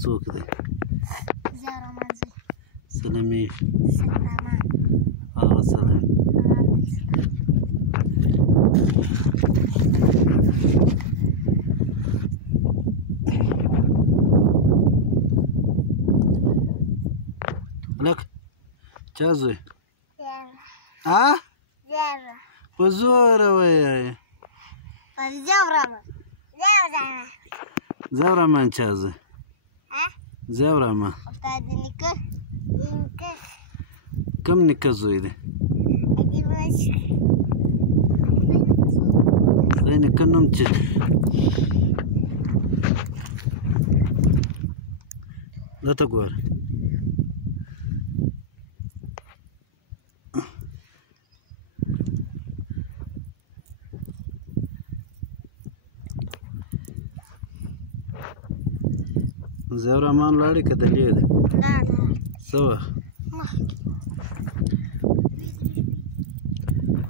څوک دی؟ زهرمان زوی. سلمې. سلمان. هغه سړی. لک چا زوی؟ ها؟ زهره. په زوره وایه. زهرمان. زهرمان چا زوی؟ زهرمان. استاد نیکه. کوم نیکه زوی دی؟ خدای نیکه نوم چې دته ګوره. زهرمان لاړې که دلې ده؟ څه وخت؟ مخکې.